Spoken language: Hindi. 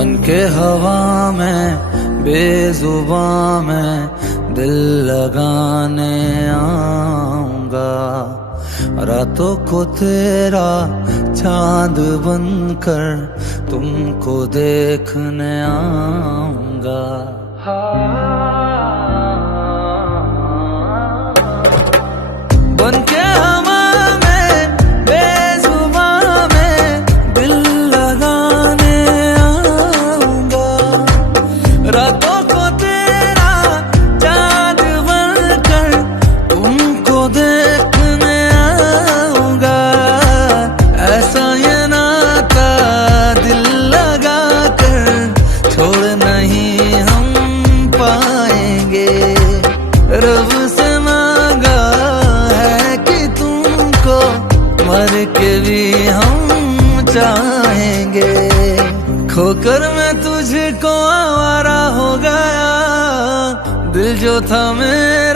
बन के हवा में बेजुबां में दिल लगाने आऊंगा। रातों को तेरा चांद बनकर तुमको देखने आऊंगा। बन के हवा में बेजुबां में दिल लगाने आऊंगा। रातों को तेरा चांद बनकर तुमको देखने आऊंगा। ऐसा ये नाता दिल लगा कर छोड़ नहीं हम पाएंगे। रब से मांगा है कि तुमको मर के भी हम चाहेंगे। खोकर मैं तुझको आवारा हो गया, दिल जो था मेरा